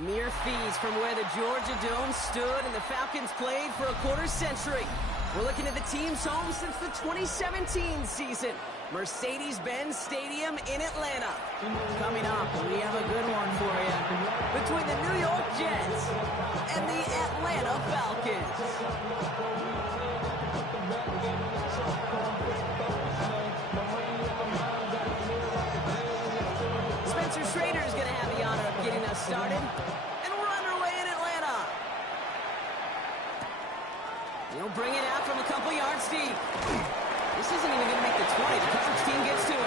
Mere fees from where the Georgia Dome stood and the Falcons played for a quarter century. We're looking at the team's home since the 2017 season. Mercedes-Benz Stadium in Atlanta. Coming up, we have a good one for you. Between the New York Jets and the Atlanta Falcons. Spencer Schrader is going to have the honor of getting us started. And we're underway in Atlanta. He'll bring it out from a couple yards deep. This isn't even going to make the 20. The coverage team gets to it.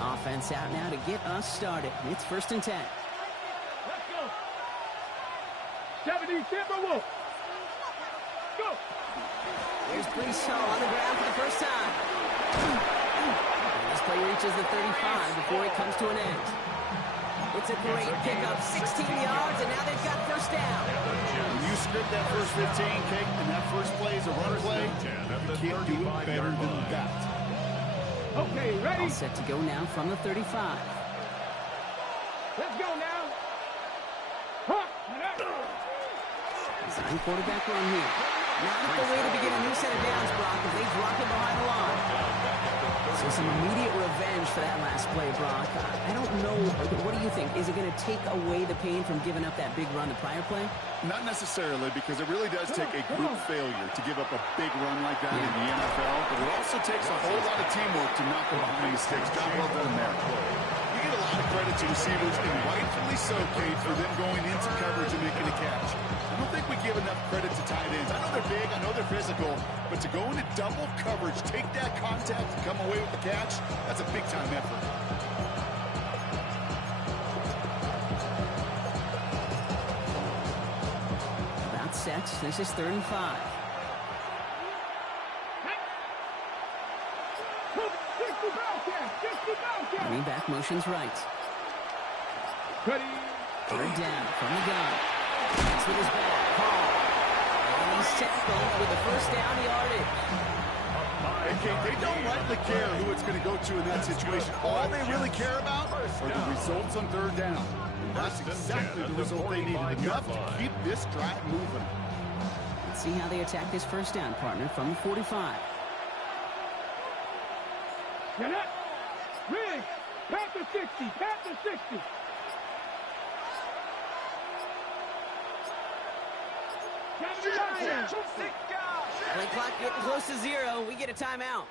Offense out now to get us started. It's 1st and 10. Let's go. 70 Timberwolves. Go. Here's Brees Hall on the ground for the first time. And this play reaches the 35 before it comes to an end. It's a great pickup, 16 yards, and now they've got first down. When you script that first 15, Kate, and that first play is a run play, you can't do it better than that. Okay, ready? All set to go now from the 35. Let's go now. Design quarterback run here. Not the way to begin a new set of downs, Brock, as they drop it behind the line. So some immediate revenge for that last play, Brock. I don't know. What do you think? Is it going to take away the pain from giving up that big run the prior play? Not necessarily, because it really does take a group failure to give up a big run like that in the NFL, but it also takes a whole lot of teamwork to knock them behind the sticks. Job well done there. You get a lot of credit to receivers, and rightfully so, Kate, for them going into coverage and making a catch. I don't think we give enough credit to tight ends. I know they're big, I know they're physical, but to go into double coverage, take that contact, and come away with the catch, that's a big-time effort. Set. This is 3rd and 5. Running back motions right. Ready. 3rd down from the gun. That's with his back. Hall. And he's tackled with the first down yardage. Okay, they don't rightly care who it's going to go to in that situation. All they really care about are the results on 3rd down. That's exactly the result they needed, enough to keep this drive moving. Let's see how they attack this first down, partner, from the 45. Get up. Rig. Panther 60. Panther 60. Play clock getting close to 0. We get a timeout.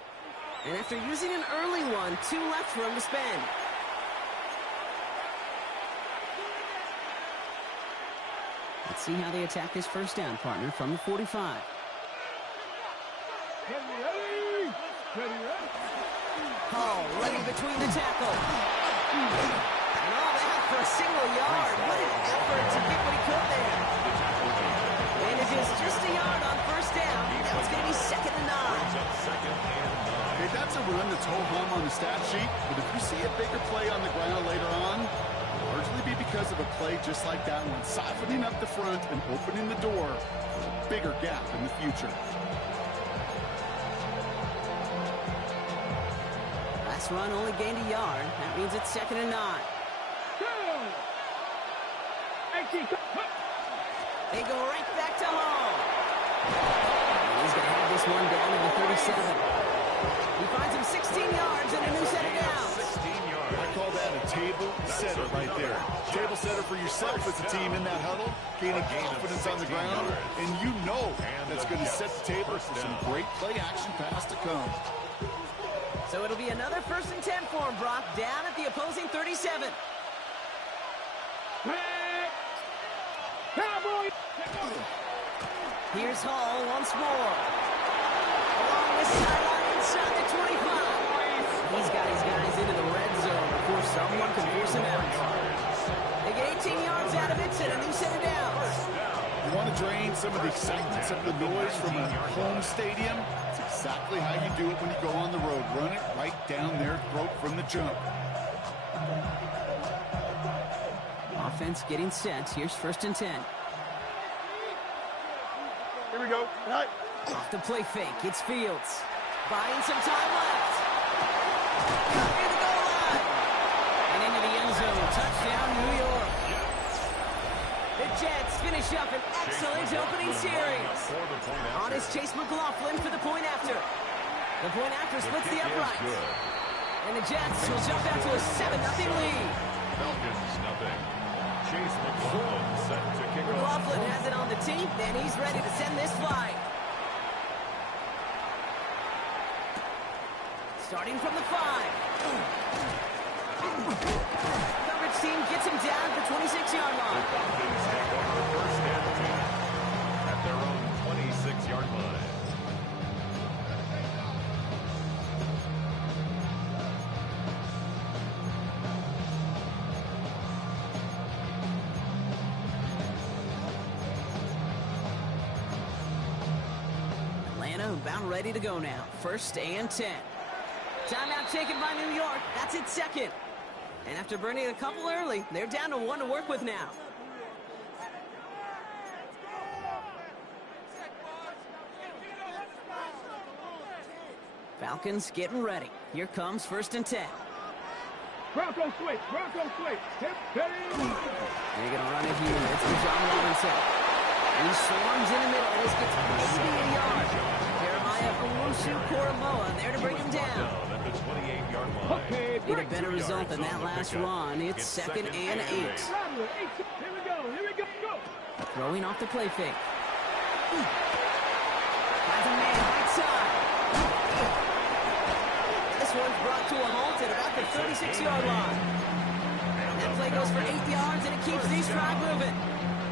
And after using an early one, 2 left for him to spend. Let's see how they attack this first down, partner, from the 45. Hall running between the tackle. And all that for a single yard. What an effort to get what he could there. And it is just a yard on first down. Now it's going to be 2nd and 9. Okay, that's a run that's ho-hum on the stat sheet, but if you see a bigger play on the ground later on, largely be because of a play just like that one, siphoning up the front and opening the door for a bigger gap in the future. Last run only gained a yard. That means it's 2nd and 9. They go right back to Hall. And he's going to have this one down to the 37. He finds him 16 yards and a new set of downs. I call that a table setter right there. Table setter for yourself as a team in that huddle, gaining confidence on the ground, and you know that's going to set the table for some great play action pass to come. So it'll be another 1st and 10 for him, Brock, down at the opposing 37. Cowboy. Here's Hall once more. Along the sideline inside the 25. He's got his guys into the red zone before someone can force him out. They get 18 yards out of it and a new set of downs. You want to drain some of the excitement, some of the noise from a home stadium? That's exactly how you do it when you go on the road. Run it right down their throat from the jump. Offense getting set. Here's 1st and 10. Here we go. All right. Off the play fake. It's Fields. Buying some time left. Near the goal line. And into the end zone. Touchdown, New York. The Jets finish up an excellent opening series. On is Chase McLaughlin for the point after. The point after splits the uprights. And the Jets will jump out to a 7-0 lead. Falcons, nothing. Chase McLaughlin set to kick off. McLaughlin has it on the tee, and he's ready to send this flight. Starting from the 5. Coverage team gets him down at the 26-yard line. The Falcons take over 1st and 10 at their own 26-yard line. Atlanta about ready to go now. 1st and 10. Timeout taken by New York. That's its 2nd. And after burning a couple early, they're down to 1 to work with now. Falcons getting ready. Here comes 1st and 10. Bronco switch. Bronco switch. Hip, They're going to run it here. It's for John Robinson. He swarms in the middle. This gets maybe a yard. Jeremiah Owusu-Koramoah there to bring him down. At the 28-yard line. Okay, Need a better result than that last run. It's 2nd and 8. Here we go. Here we go. Go. Throwing off the play fake. Finds a man right side. This one's brought to a halt at about the 36-yard line. That play goes for 8 yards, and it keeps these drive moving.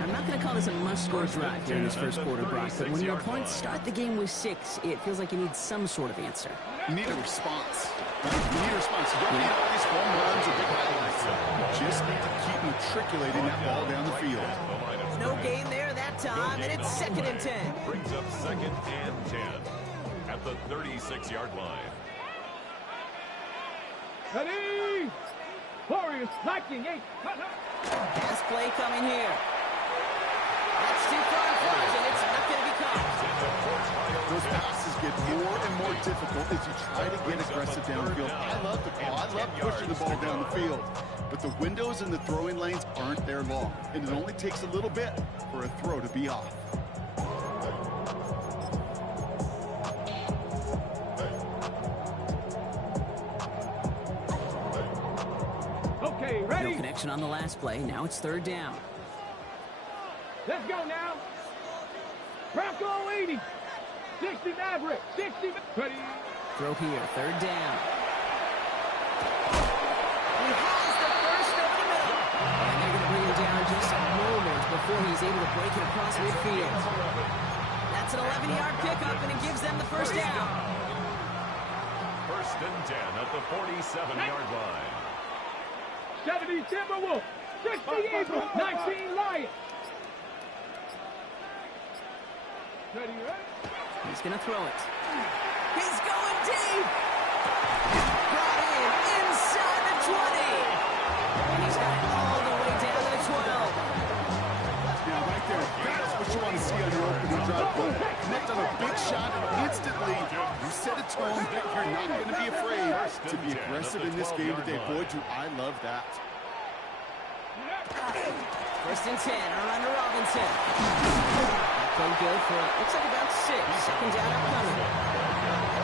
I'm not going to call this a must-score drive here in this first quarter, Brock, but when your opponents start the game with 6, it feels like you need some sort of answer. You need a response. You need a response. You don't need all these home runs or big highlights. You just need to keep matriculating that ball down the field. No gain there that time, and it's 2nd and 10. Brings up 2nd and 10 at the 36-yard line. Ready. Warriors, Viking 8. Pass play coming here. That's too far in front, and it's not going to be caught. Those passes get more and more difficult as you try to get aggressive downfield. I love the call. I love pushing the ball down the field. But the windows in the throwing lanes aren't there long, and it only takes a little bit for a throw to be off. Okay, ready? No connection on the last play. Now it's 3rd down. Let's go now. Bronco 80. 60 Maverick. 60. Ready. Throw here. 3rd down. He has the first over the middle. And they're going to bring him down just a moment before he's able to break it across midfield. That's an 11-yard pickup, and it gives them the first down. 1st and 10 at the 47-yard line. 70 Timberwolves. 60 Eagles. 19 Lions. Ready, ready? He's going to throw it. He's going deep. Brought in inside the 20. And he's got it all the way down to the 12. Yeah, right there. That's what you want to see on your opening drive. Connect on a big shot, and instantly you set a tone that you're not going to be afraid to be aggressive in this game today. Boy, do I love that. 1st and 10. Around to Robinson. Play good for, looks like about 6. 2nd down upcoming.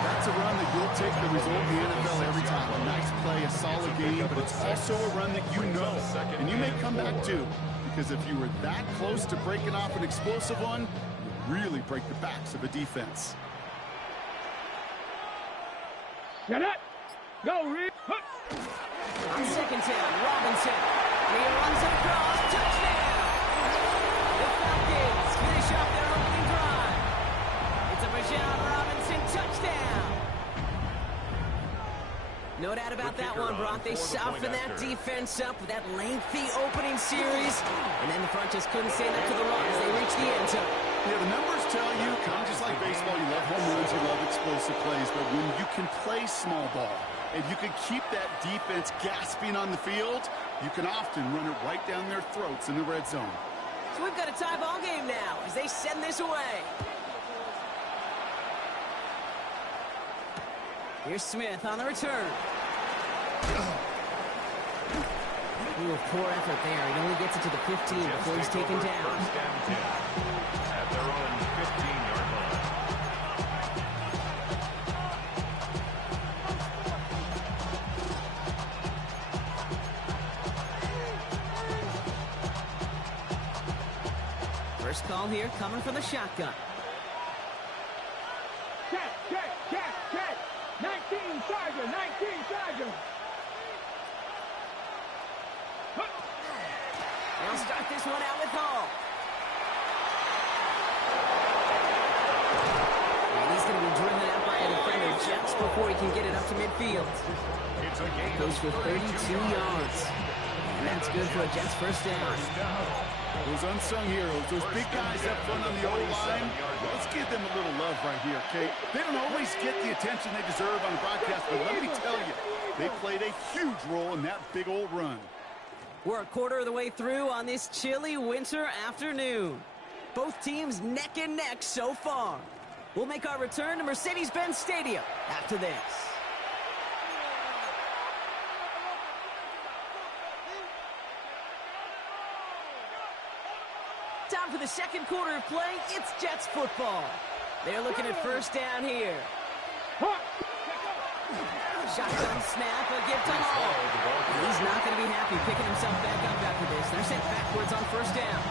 That's a run that you'll take the result in the NFL every time. A nice play, a solid game, but it's also a run that you know, and you may come back to, because if you were that close to breaking off an explosive one, you really break the backs of a defense. Get it. Go, Rick. On 2nd down, Robinson. He runs it across. Touchdown. The Falcons finish off their opening drive. It's a Bijan Robinson touchdown. No doubt about that one, Brock. They softened that defense up with that lengthy opening series. And then the front just couldn't stand up to the run as they reached the end zone. Yeah, the numbers tell you, kind of just like baseball, you love home runs, you love explosive plays, but when you can play small ball and you can keep that defense gasping on the field, you can often run it right down their throats in the red zone. So we've got a tie ball game now as they send this away. Here's Smith on the return. Ooh, poor effort there. He only gets it to the 15 before he's taken down. First and 10 at their own 15-yard line. First call here coming from the shotgun. Check. 19 Charger. They'll start this one out with Hall. And he's going to be driven out by a defender just before he can get it up to midfield. It's a gain Goes for 32 yards. And that's good for a Jets first down. Those unsung heroes, those big guys up front on the O-line, let's give them a little love right here, okay? They don't always get the attention they deserve on the broadcast, but let me tell you, they played a huge role in that big old run. We're a quarter of the way through on this chilly winter afternoon. Both teams neck and neck so far. We'll make our return to Mercedes-Benz Stadium after this. Time for the second quarter of play. It's Jets football. They're looking at first down here. Shotgun snap, a gift to Hall. He's not going to be happy picking himself back up after this. They're sent backwards on first down.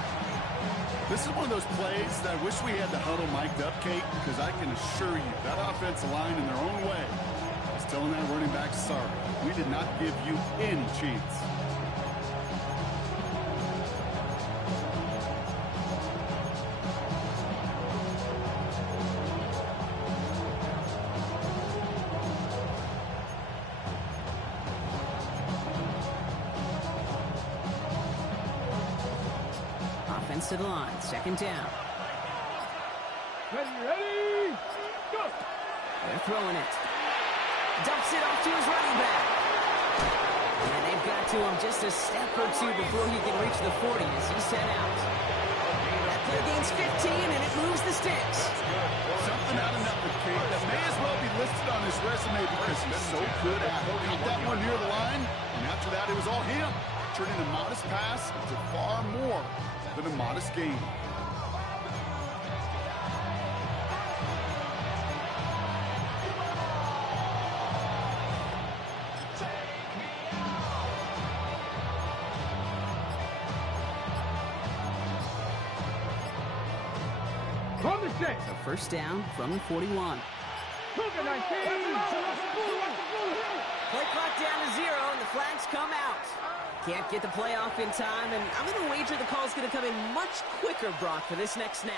This is one of those plays that I wish we had the huddle mic'd up, Kate, because I can assure you that offensive line in their own way is telling that running back, sorry, we did not give you any chance. To the line, second down. Ready, go! They're throwing it. Dumps it off to his running back. And they've got to him just a step or two before he can reach the 40 as he's sent out. That play gains 15 and it moves the sticks. Something out of nothing, Kate, that may as well be listed on his resume because he's so good at it. Got that one near the line, and after that it was all him, turning a modest pass into far more than a modest gain. On the six. A first down from the 41. Cougar 19. Play clock down to 0 and the flags come out. Can't get the play off in time, and I'm going to wager the call's going to come in much quicker, Brock, for this next snap.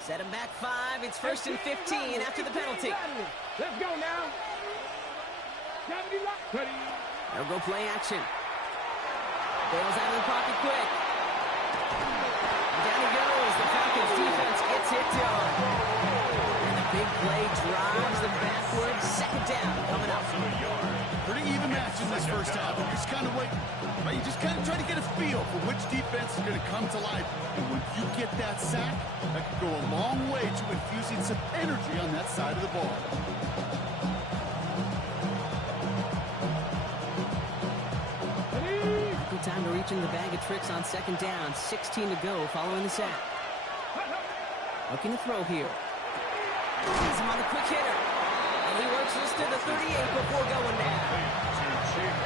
Set him back 5. It's first and 15 after the penalty. Let's go now. They'll go play action. Bails out of the pocket quick. And down he goes. The Falcons defense gets it done. And the big play drives them backwards. Second down coming up. Pretty even match in this first half. You're just kind of waiting. Right? You just kind of try to get a feel for which defense is going to come to life. And when you get that sack, that could go a long way to infusing some energy on that side of the ball. Good time to reach in the bag of tricks on second down. 16 to go following the sack. Looking to throw here. He's him on the quick hitter. And he works this to the 38 before going down.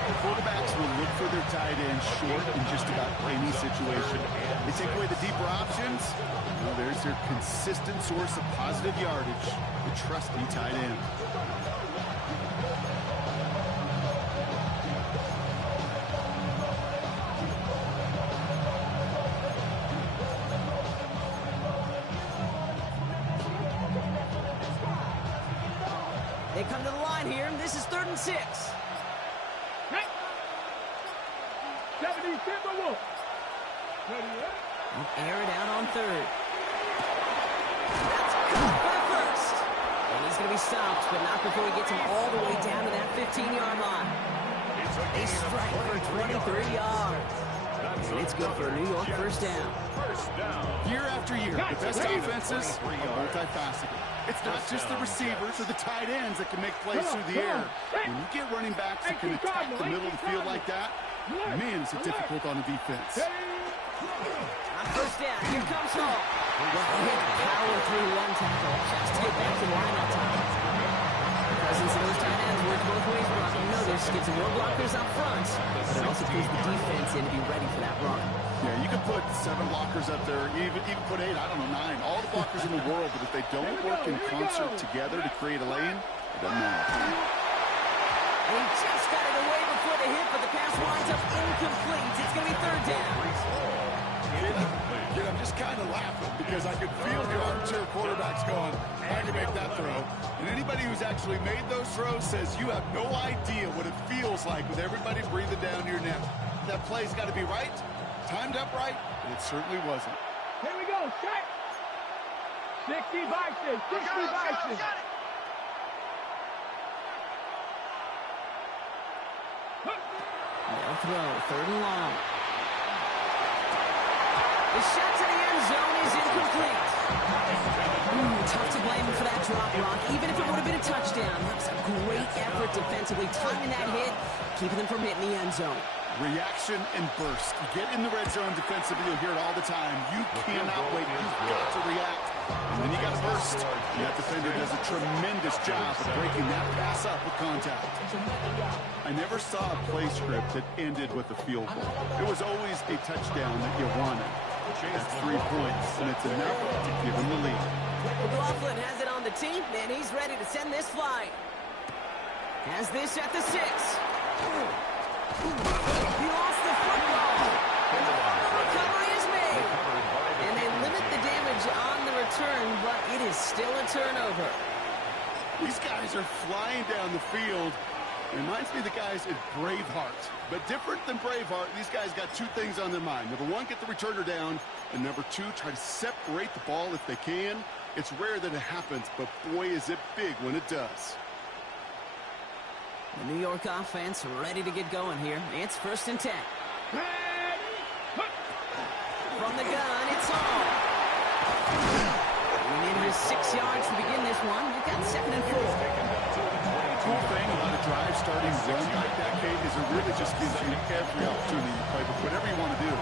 The quarterbacks will look for their tight end short in just about any situation. They take away the deeper options. Well, there's their consistent source of positive yardage, the trusty tight end. line here. This is 3rd and 6. 70 Timberwolves. Air it out on 3rd. That's good for the first. And he's going to be stopped, but not before he gets him all the way down to that 15-yard line. A strike for 23 yards. And it's good for a New York first down. Year after year, the best offenses are multifaceted. It's not just the receivers or the tight ends that can make plays through the air. When you get running backs that can attack the middle of the field like that, man, is it difficult on the defense. On first down, here comes Hall. Well, he had to power through one tackle just to get back to the line that time. The presence of those tight ends works both ways, Brock. You know this. Gets more blockers up front, but it also puts the defense in to be ready for that run. Yeah, you can put 7 blockers up there, even put 8, I don't know, 9. All the blockers in the world, but if they don't work in concert together to create a lane, it doesn't matter. And he just got it away before the hit, but the pass winds up incomplete. It's going to be 3rd down. I'm just kind of laughing because I could feel the armchair quarterbacks going, I can make that throw. And anybody who's actually made those throws says you have no idea what it feels like with everybody breathing down your neck. That play's got to be right, timed up right, and it certainly wasn't. Here we go, check. 60 Bison, 60 Bison. They'll throw, 3rd and long. The shot to the end zone is incomplete. Tough to blame him for that drop, Rock. Even if it would have been a touchdown, that was a great effort defensively, timing that hit, keeping them from hitting the end zone. Reaction and burst. You get in the red zone defensively, you'll hear it all the time. You cannot wait. You've got to react. And then you got to burst. And that defender does a tremendous job of breaking that pass up with contact. I never saw a play script that ended with a field goal. It was always a touchdown that you wanted. That's 3 points, and it's enough to give him the lead. McLaughlin has it on the team, and he's ready to send this flying. Has this at the 6. He lost the football. And the fumble recovery is made. And they limit the damage on the return, but it is still a turnover. These guys are flying down the field. It reminds me of the guys at Braveheart. But different than Braveheart, these guys got 2 things on their mind. Number 1, get the returner down. And number 2, try to separate the ball if they can. It's rare that it happens, but boy, is it big when it does. The New York offense ready to get going here. It's 1st and 10. From the gun, it's on. And in his 6 yards to begin this one. You've got 2nd and 4. Cool thing about a drive starting run like that, Kate, is it really just gives you every opportunity to play with whatever you want to do.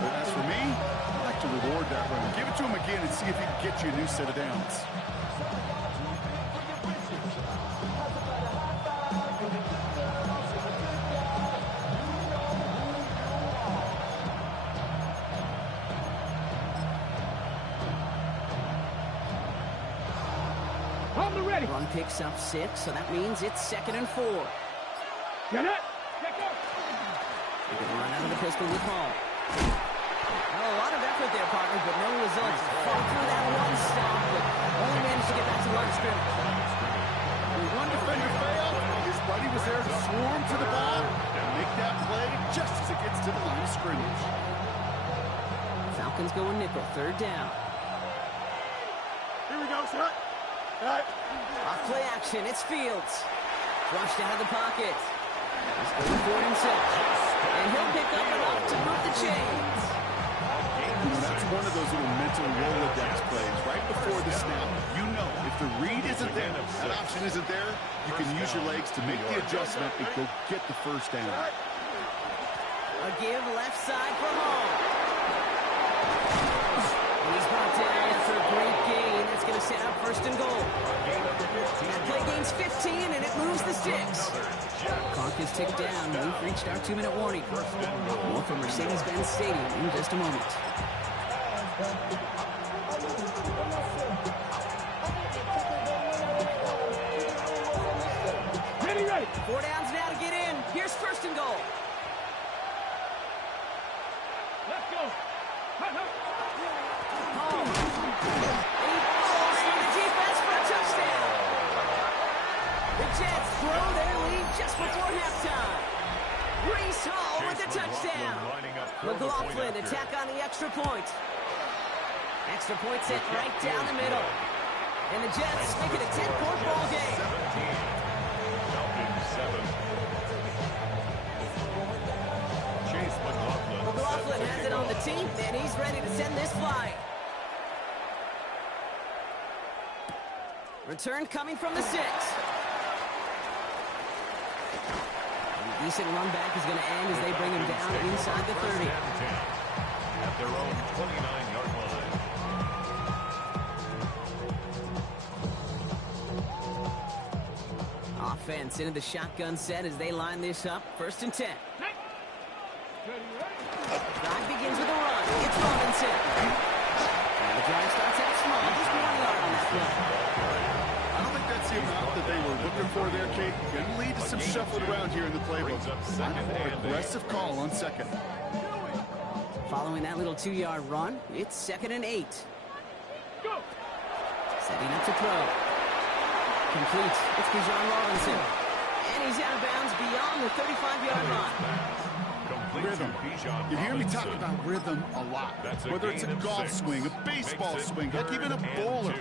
But as for me, I like to reward that run. Give it to him again and see if he can get you a new set of downs. Run picks up 6, so that means it's 2nd and 4. Get it. They're going to run out of the pistol with Hall. Well, a lot of effort there, partner, but no results. Fought through that one stop, but only managed to get back to the line of scrimmage. When one defender failed, his buddy was there to swarm to the ball and make that play just as it gets to the line of scrimmage. Falcons going nickel, 3rd down. Here we go, sir. Off play action, it's Fields. Flushed out of the pocket. He's going 4th and 6. And he'll pick up enough to move the chains. That's one of those little mental Rolodex plays. Right before the snap, you know if the read isn't there, that option isn't there, you can use your legs to make the adjustment and go get the 1st down. A give left side for Hall. And he's brought down after a great gain. That's going to set up 1st and goal. That play gains 15, and it moves the sticks. Clock is ticked down. We've reached our 2-minute warning. More from Mercedes-Benz Stadium in just a moment. Ready. 4 downs now to get in. Here's 1st and goal. Let's go. Hall. He falls through the defense for a touchdown. The Jets McLaughlin attack on the extra point. Extra point set right down the middle. And the Jets make it a 10-point ball game. 17. Falcons 7. Chase McLaughlin. McLaughlin has it on the team, and he's ready to send this flying. Return coming from the 6. A decent run back is going to end as they bring him down inside the 30. At their own 29-yard line. Offense into the shotgun set as they line this up. 1st and 10. Drive begins with a run. It's Robinson. And the drive starts out small. Just 1 yard on that play. I don't think that's the amount that they were looking for there, Kate. Going to lead to some shuffling around here in the playbook. Aggressive call on 2nd. Following that little 2-yard run, it's 2nd and 8. Setting up to throw. Complete. It's Bijan Robinson. And he's out of bounds beyond the 35-yard line. Rhythm. You hear me talk about rhythm a lot. Whether it's a golf swing, a baseball swing, heck, even a bowler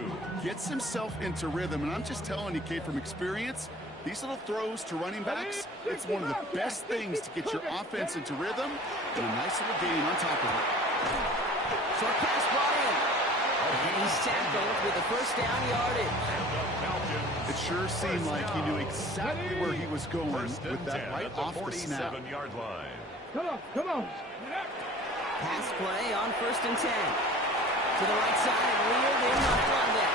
gets himself into rhythm. And I'm just telling you, Kate, from experience, these little throws to running backs, it's one of the best things to get your offense into rhythm and a nice little gain on top of it. Short pass brought in. And he's tackled with the 1st down yardage. It sure seemed like he knew exactly where he was going with that right off the snap. 47-yard line. Come on. Pass play on 1st and 10. To the right side and reeled in by London.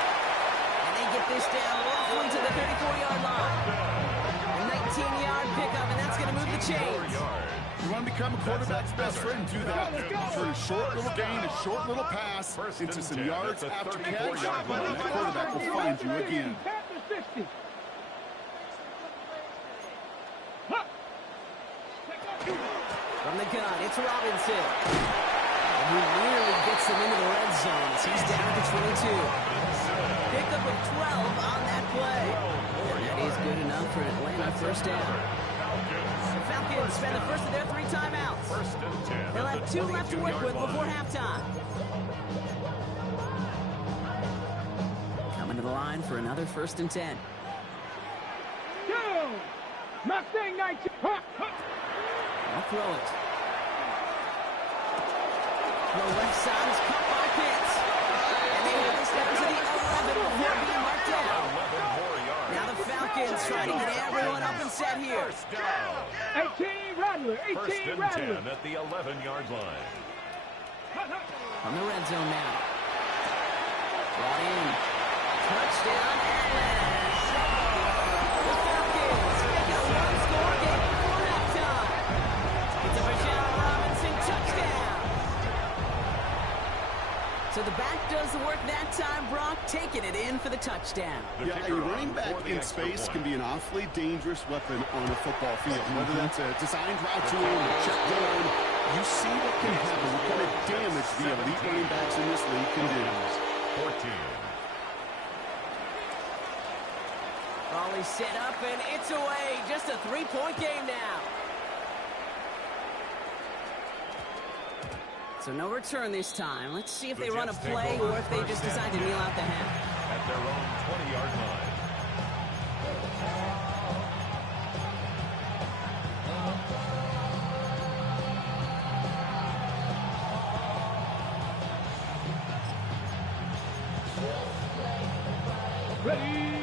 And they get this down roughly to the 34-yard line. A 19-yard pickup, and that's going to move the chains. You want to become a quarterback's best friend, do that. Turn a short little gain, a short little pass into some yards after catch, and that quarterback will find you again. From the gun, it's Robinson. And he nearly gets them into the red zone as he's down at the 22. Picked up a 12 on that play. And that is good enough for an Atlanta 1st down. The Falcons spend the first of their 3 timeouts. They'll have 2 left to work with before halftime. Coming to the line for another 1st and 10. Go! Mustang 19. I'll throw it. The left side is caught by Pitts. And they have this down to the 11 before being marked down. Now the Falcons trying to get everyone up and set here. 18 Rattler. 18 Rattler. 10 at the 11-yard line. From the red zone now. Brought in. Touchdown Atlanta. The Falcons make it a 1-score game before halftime. It's a Bijan Robinson touchdown. So the back does the work that time, Brock, taking it in for the touchdown. Yeah, a running back in space can be an awfully dangerous weapon on a football field. Whether that's a designed route to him, a check down, you see what can happen, what kind of damage the elite running backs in this league can do. 14. Raleigh set up, and it's away. Just a 3-point game now. So no return this time. Let's see if they run a play or if they just decide to kneel out the half. At their own 20-yard line.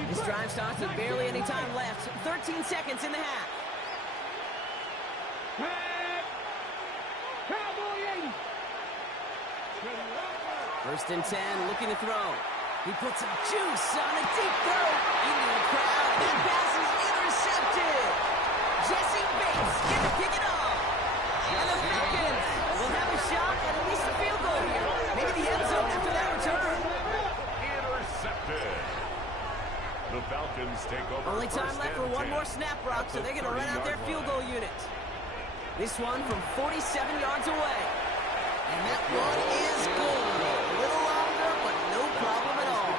This drive starts with barely any time left. 13 seconds in the half. Cowboy 80. 1st and 10, looking to throw. He puts some juice on a deep throw. Indian crowd. That pass is intercepted. Jesse Bates gets to kick it off. And the Falcons will have a shot at least a field goal here. Maybe the end zone after that return. Intercepted. The Falcons take over. Only time left for one more snap, Brock, so they're going to run out their field goal unit. This one from 47 yards away. And that one is good. A little longer, but no problem at all.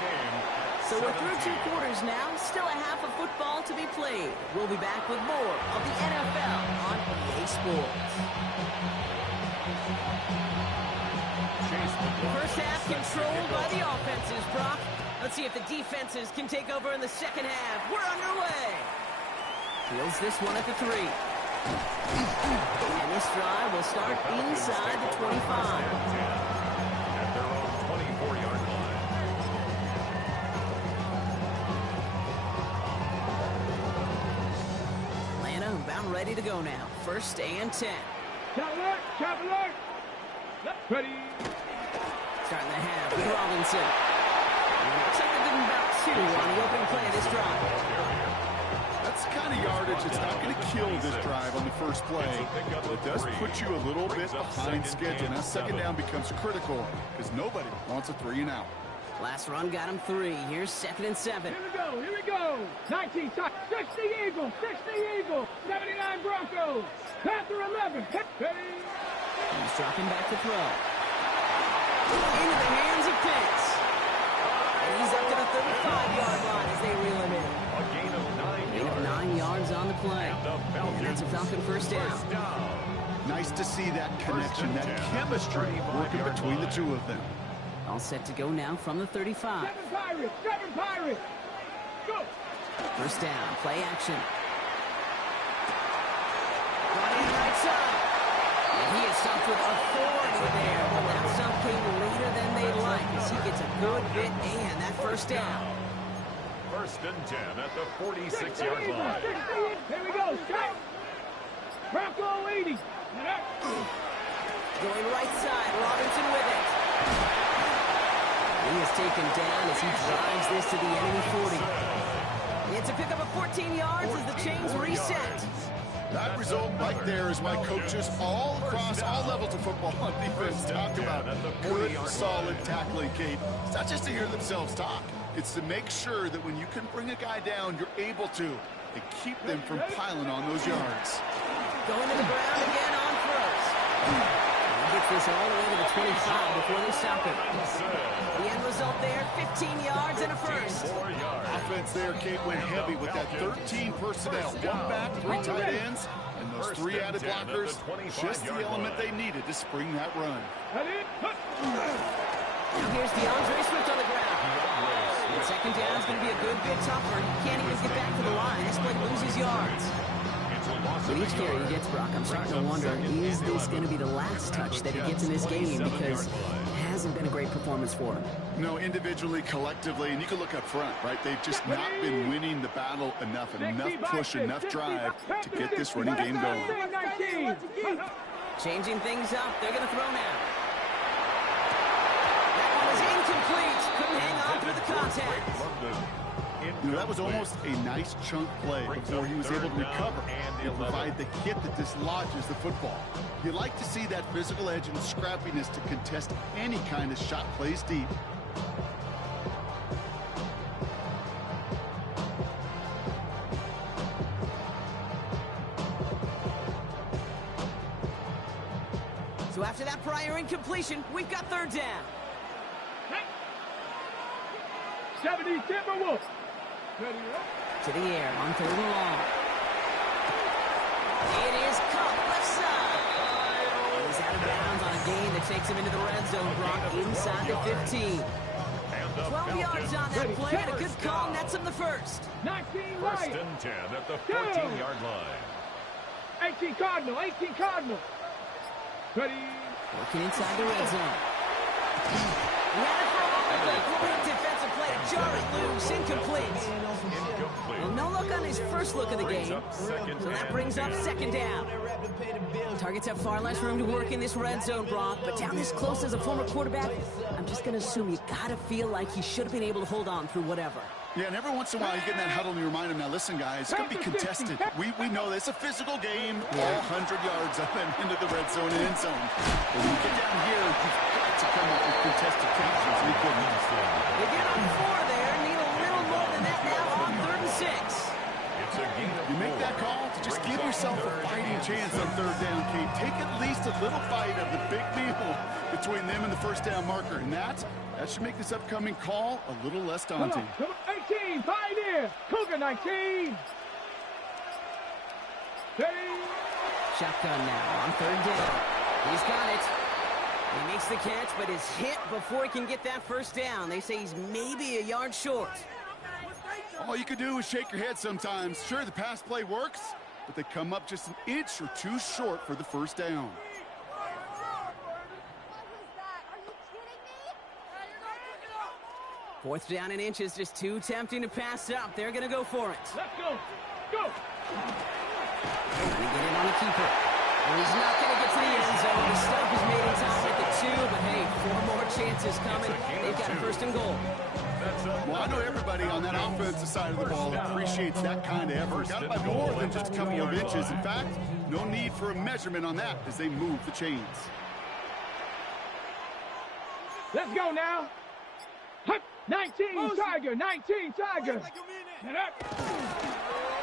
So we're through 2 quarters now. Still a half of football to be played. We'll be back with more of the NFL on EA Sports. First half controlled by the offenses, Brock. Let's see if the defenses can take over in the second half. We're underway. Fields this one at the 3. And this drive will start inside the 25. At their own 24-yard line. Atlanta about ready to go now. First and 10. Chapel. Ready. Starting the half with Robinson. Looks like they're giving about 2 on the opening play of this drive. That's the kind of yardage that's not going to kill this drive on the first play. But it does put you a little bit behind schedule. Now second down becomes critical because nobody wants a 3 and out. Last run got him 3. Here's second and 7. Here we go. 19, 60 Eagles, 79 Broncos. Panther 11. Ready. He's dropping back to throw. Into the hands of Pitts. And he's up to the 35-yard line as they reel him in. A gain of 9 Gain of 9 yards on the play. And that's a Falcon first down. Nice to see that connection, that chemistry working between the two of them. All set to go now from the 35. 7 Pirates. Go. First down, play action. Right in right side. And he is stopped with authority there. Well, that stop came later than they'd like as he gets a good bit and that first down. First and 10 at the 46-yard line. Here we go. Stop. Bronco 80. Going right side, Robinson with it. He is taken down as he drives this to the enemy 40. It's a pickup of 14 yards as the chains reset. That result right there is why coaches all across all levels of football and defense talk about good, solid tackling, Kate. It's not just to hear themselves talk. It's to make sure that when you can bring a guy down, you're able to and keep them from piling on those yards. Going to the ground again on first. He gets this all the way to the 25 before they stop it. The end result there, 15 yards and a first. Offense there, Kate, went heavy with that 13 personnel. 1 back, 3 tight ends, and those 3 added blockers. Just the element they needed to spring that run. Now here's DeAndre Swift on the ground. And second down is going to be a good bit tougher. He can't even get back to the line. This play loses yards. With each carry he gets, Brock, I'm starting to wonder, is this going to be the last touch that he gets in this game? Because it hasn't been a great performance for him. No, individually, collectively, and you can look up front, right? They've just not been winning the battle enough, and enough push, enough drive to get this running game going. Changing things up. They're going to throw now. That one is incomplete. Couldn't hang on through the contact. You know, that was almost a nice chunk play before he was able to recover and provide the hit that dislodges the football. You like to see that physical edge and scrappiness to contest any kind of shot plays deep. So after that prior incompletion, we've got third down. 70 Timberwolves. To the air on third and long. It is caught left side. He's out of bounds on a gain that takes him into the red zone, Brock, inside the 15. 12 yards on that play, and a good call nets him the first. 19 First right. and 10 at the 14-yard line. 18 Cardinal. Ready. Working inside the red zone. He had it for a moment, but a great defensive play to jar it loose. Incomplete. Well, no look on his first look of the game. So that brings up second down. Targets have far less room to work in this red zone, Brock, but down this close as a former quarterback, I'm just going to assume you got to feel like he should have been able to hold on through whatever. Yeah, and every once in a while you get in that huddle and you remind him, now listen, guys, it's going to be contested. We know this. It's a physical game, all 100 yards up and into the red zone and end zone. But when you get down here, you've got to come up with contested captions. We couldn't. They get on 4 there, need a little more than that now on 3rd and 6. You make that call to just give yourself a fighting chance on third down, Kate. Take at least a little bite of the big meal between them and the first down marker. And that should make this upcoming call a little less daunting. Come on. 18, Pioneer. Cougar 19. Ready. Shotgun now on third down. He's got it. He makes the catch, but is hit before he can get that first down. They say he's maybe a yard short. All you can do is shake your head sometimes. Sure, the pass play works, but they come up just an inch or two short for the first down. Fourth down and inches, just too tempting to pass up. They're going to go for it. Let's go. Go. Trying to get in on the keeper. Well, he's not going to get to the end zone. The stop is made in time at the 2, but hey, 4 more chances coming. They've got first and goal. Well, I know everybody on that offensive side of the ball appreciates that kind of effort. Got it by more than just a couple of inches. In fact, no need for a measurement on that as they move the chains. Let's go now. 19 Tiger, 19 Tiger. Get up.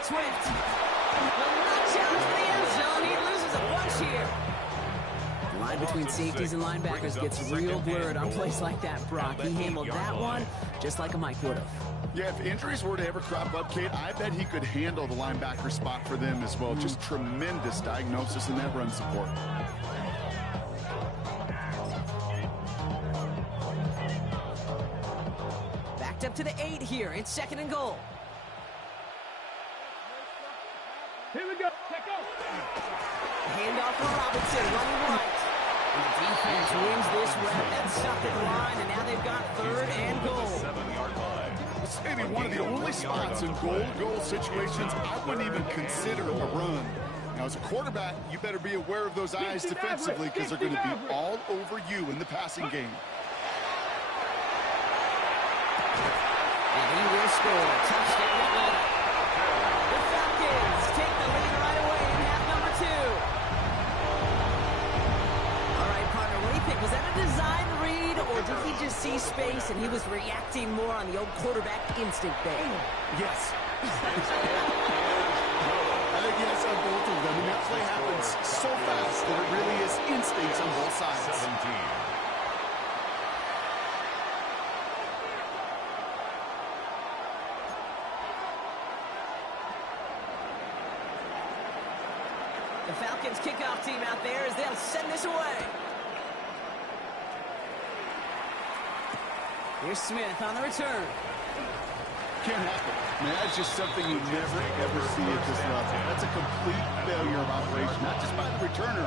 Swift. Will not challenge the end zone. He loses a bunch here. The line between safeties and linebackers gets real blurred on plays like that, Brock. He handled that one just like a Mike would have. Yeah, if injuries were to ever crop up, Kate, I bet he could handle the linebacker spot for them as well. Just tremendous diagnosis in that run support. Backed up to the 8 here. It's second and goal. Here we go. Check out. Handoff for Robinson, running right. And the defense wins this rep. That's stuck at the line, and now they've got third and goal. 7-yard line. It's maybe one of the only spots in goal-to-goal situations I wouldn't even consider a run. Now, as a quarterback, you better be aware of those eyes defensively because they're going to be all over you in the passing game. And he will score. Touchdown Atlanta. The Falcons take the lead right away in half number 2. All right, partner, what do you think? Was that a design read, or did he just see space and he was reacting more on the old quarterback instinct thing? Yes. I think yes on both of them. And that play happens so fast that it really is instincts on both sides. 17. The Falcons kickoff team out there as they'll send this away. Here's Smith on the return. Can't happen. I mean, that's just something you never, ever see at this level. That's a complete failure of operation, not just by the returner,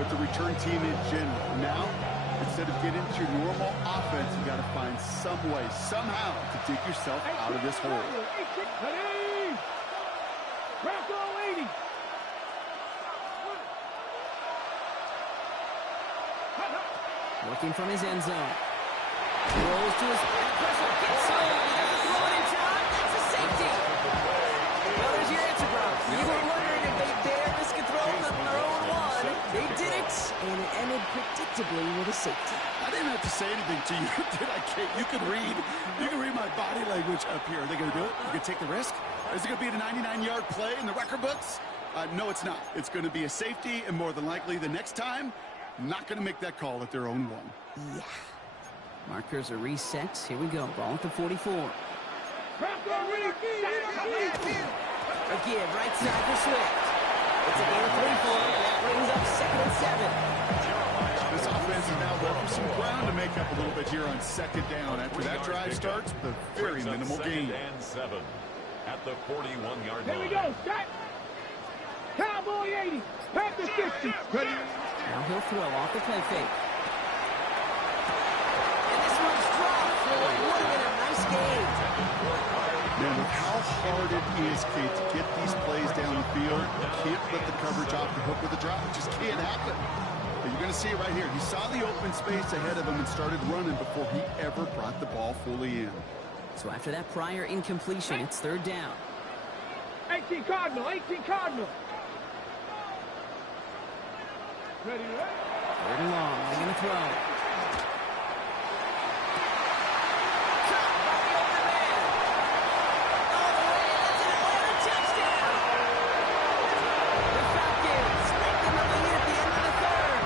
but the return team in general. Now, instead of getting into your normal offense, you got to find some way, somehow, to dig yourself out of this hole. Ready. Bronco 80. Working from his end zone. Rolls to his pressure. Gets home. He doesn't throw it in time. That's a safety. Well, there's your answer, bro. You were wondering if they dare risk a throw on their own one. They did it, and it ended predictably with a safety. I didn't have to say anything to you, did I, Kate? You can read my body language up here. Are they going to do it? You going to take the risk? Is it going to be a 99-yard play in the record books? No, it's not. It's going to be a safety, and more than likely the next time, not going to make that call at their own one. Yeah. Markers are reset. Here we go. Ball at the 44. A give right side for Swift. It's a gain of 3 for him. That brings up second and 7. This offense is now looking for some ground to make up a little bit here on second down. After that drive starts with a very minimal gain. Second and 7 at the 41-yard line. Here we go. Set. Cowboy 80. Panther 60. Ready. Now he'll throw off the play fake. And this one's dropped for what would have been a nice game. Man, with how hard it is, Kate, to get these plays down the field, you can't let the coverage off the hook with a drop. It just can't happen. But you're going to see it right here. He saw the open space ahead of him and started running before he ever brought the ball fully in. So after that prior incompletion, it's third down. 18 Cardinal. 18 Cardinal. Ready, ready? Third and long. They're going to throw. Caught by the older man. All the way. That's an Atlanta touchdown. The Falcons making the lead at the end of the third.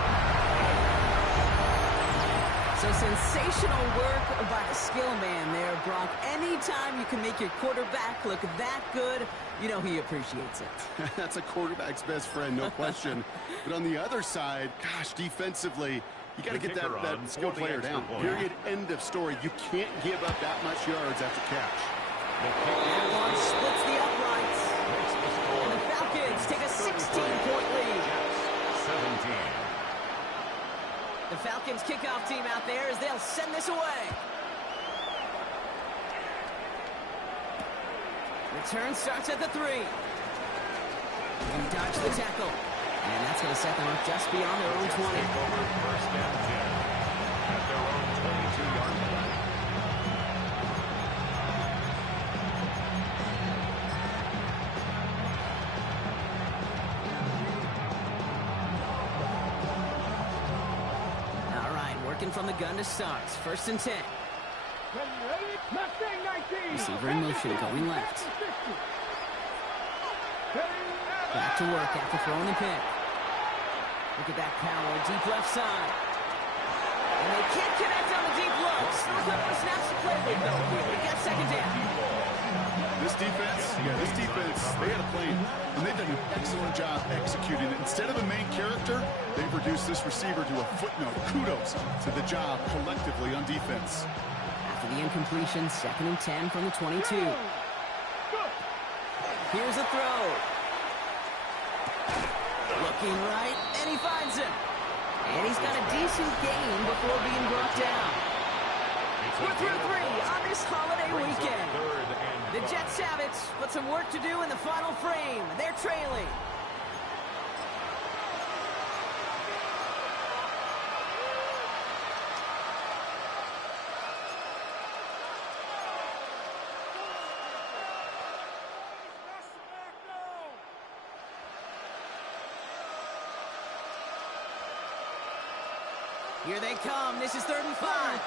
So sensational work by the skill man there, Brock. Anytime you can make your quarterback look that good, you know he appreciates it. That's a quarterback's best friend, no question. But on the other side, gosh, defensively, You got to get that skill player down. Period. End of story. You can't give up that much yards after catch. And one splits the uprights. And the Falcons take a 16-point lead. 17. The Falcons kickoff team out there as they'll send this away. Return starts at the 3. And dodge the tackle. And that's going to set them up just beyond their own 20. Over first and 10 at their own 22-yard line. All right, working from the gun to start. First and 10. Receiver in motion, going left. Back to work after throwing the pick. Look at that power, deep left side. And they can't connect on the deep look. Still a couple of snaps to play with, though, here. We got second down. This defense, they had a plan. And they've done an excellent job executing it. Instead of a main character, they've reduced this receiver to a footnote. Kudos to the job collectively on defense. After the incompletion, second and 10 from the 22. Here's a throw. Looking right, and he finds him. And he's got a decent gain before being brought down. We're through 3 on this holiday weekend. The Jets have it, but some work to do in the final frame. They're trailing. Here they come. This is 3rd and 5.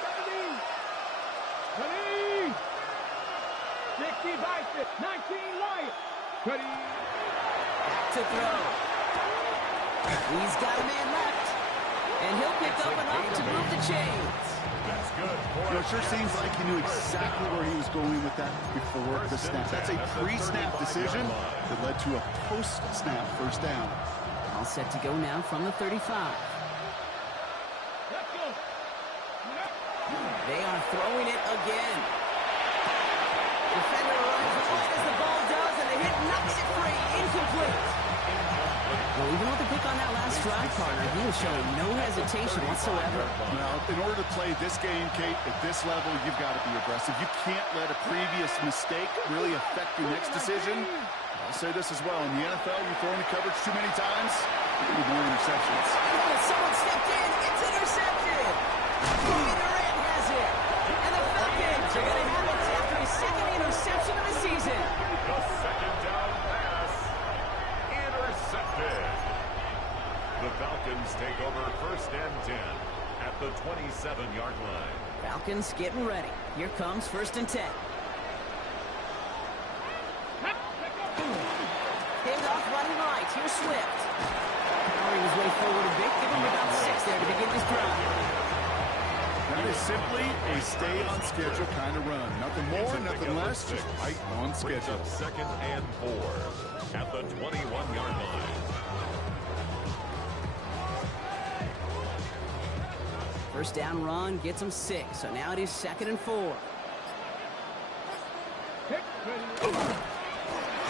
60 Bison, 19 Lions. Back to throw. He's got a man left. And he'll pick up enough to move the chains. That's good. It sure seems like he knew exactly where he was going with that before the snap. That's a pre-snap decision that led to a post-snap first down. All set to go now from the 35. They are throwing it again. Defender runs right as the ball does, and the hit knocks it free. Incomplete. Well, even with the pick on that last drive, partner, he was showing no hesitation whatsoever. Well, in order to play this game, Kate, at this level, you've got to be aggressive. You can't let a previous mistake really affect your next decision. I'll say this as well. In the NFL, you throw into coverage too many times, you need more interceptions. Oh, someone stepped in. It's intercepted. Durant has it. And the Falcons are going to have it after his second interception of the season. The second down pass. Intercepted. The Falcons take over first and 10 at the 27-yard line. Falcons getting ready. Here comes first and 10. Handoff running right. Here's Swift. Powering his way forward a bit. Give him about 6 there to begin this drive. That is simply a stay-on-schedule kind of run. Nothing more, nothing less, just right on schedule. Second and 4 at the 21-yard line. First down run gets him 6. So now it is 2nd and 4.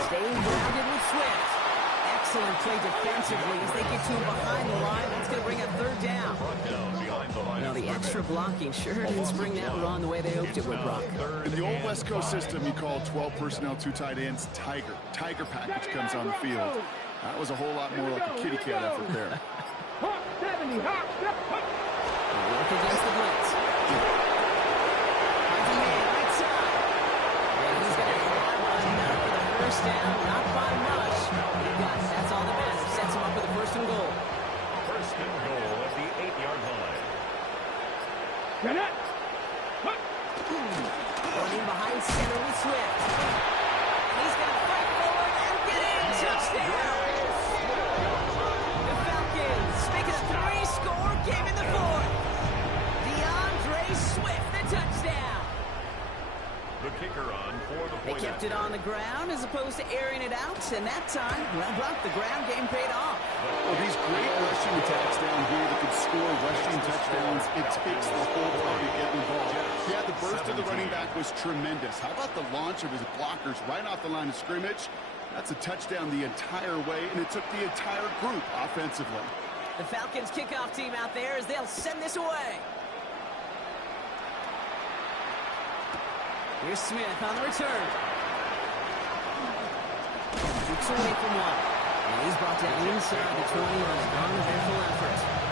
Staying grounded with Swift. Excellent play defensively as they get to him behind the line. That's going to bring a 3rd down. Now the extra blocking sure didn't spring that run the way they hoped it would, Brock. In the old West Coast system, you call 12 personnel, 2 tight ends, Tiger. Tiger package comes on the field. That was a whole lot more like a kitty cat effort there. Hawk 70, Hawk 70. Work against the blitz. Finds a man right side. And he's going to have enough for the first down. Not by much. That's all that matters. Sets him up with a 1st and goal. First and goal at the 8-yard line. Running behind center with Swift. And he's going to fight forward and get in. Touchdown. The Falcons make it a 3-score game in the 4th. DeAndre Swift, the touchdown. The kicker on for the They point. kept it on the ground as opposed to airing it out, and that time, well, Brock, the ground game paid off. Well, these great rushing attacks down here that could score score rushing touchdowns, it takes the whole party to get involved. Yeah, the burst of the running back was tremendous. How about the launch of his blockers right off the line of scrimmage? That's a touchdown the entire way, and it took the entire group offensively. The Falcons kickoff team out there as they'll send this away. Here's Smith on the return. Looks away from one. And he's brought down inside the 20 on an uneventful effort.